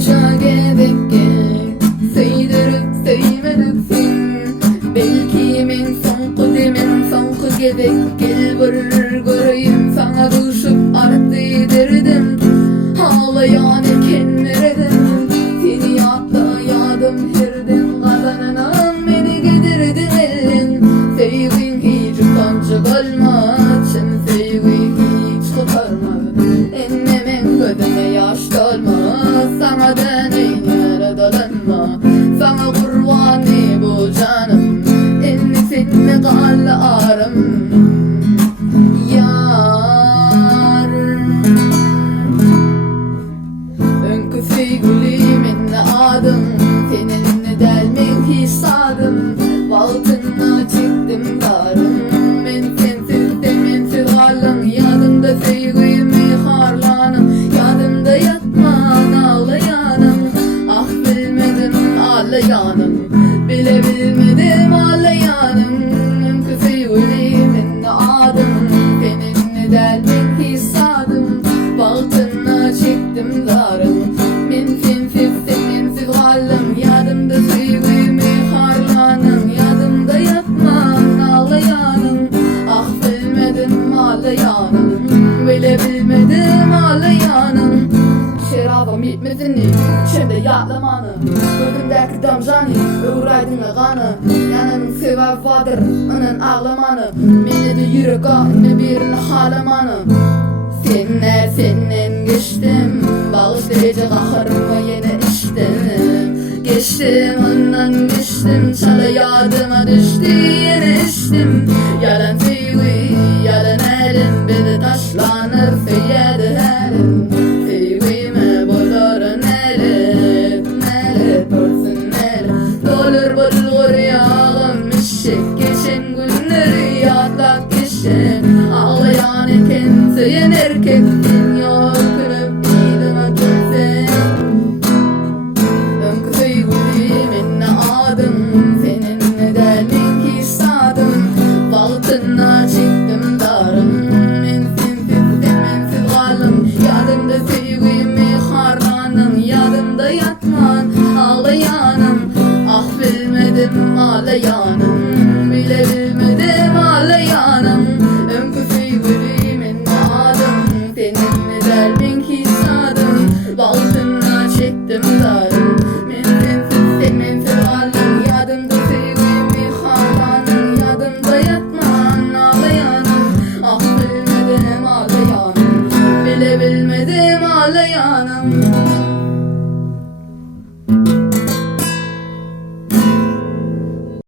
Kaça gedekkel Seydürüp seymedipsin Belki men soňky demen soňky gedekkel bir göreyim sana düşüp arty derdim Ağlayan eken neredim Seni yatlayadım herdim Kazananam beni gedirdin elin Sevgin hiç utancı kalmazsın Sevgi hiç kurtarmaz Ennemin gözüme yaş dolmaz Sana deney yaradanma Sana kurbanı bu canım Enni seninle kallı ağrım Sevgilimin adım Seninle delmek hisadım Baltına çıktım darım Ben sensiz demensiz kalım Yadımda sevgimi harlanım Yadımda yatman ağlayanım Ah bilmedim ağlayanım Bile bilmedim ağlayanım Sevgilimin adım Seninle delmek hisadım Baltına çıktım darım Yadımda sevgimi harlanım Yadımda yatman ağlayanım Ah bilmedim ağlayanım Bile bilmedim ağlayanım Şerabım yetmesin içimde yatlamanı Gözümdeki damcanı Öğreydinle kanı Yanının sebep vardır onun ağlamanı Mene de yürek ne birini halamanı Seninle geçtim Bağışlayıcı kahırımı yine içtim Geçtim ondan geçtim Çala yadıma düştü yine içtim Yalan sevgi yalan elim Beni taşlanır feyyedi elim Sevgime bolurun elip Nelip olsun elip Dolur bulgur yağım eşek Geçen günleri yatlak geçen Ağlayan eken seyen erkektin Yok kırıp gidime gitsin Sevgilimin adım Seninle delmek hisadım Baltına çıktım darım Ben sensiz demensiz kalım Yadımda sevgimi harlanım Yadımda yatman ağlayanım Ah bilmedim ağlayanım Bile bilmedim ağlayanım Ömkü sevgilimin adım Seninle delmek hisadım Baltına çıktım darım Yadımda sevgimi harlanım Yadımda yatman ağlayanım Ah bilmedim ağlayanım Bile bilmedim ağlayanım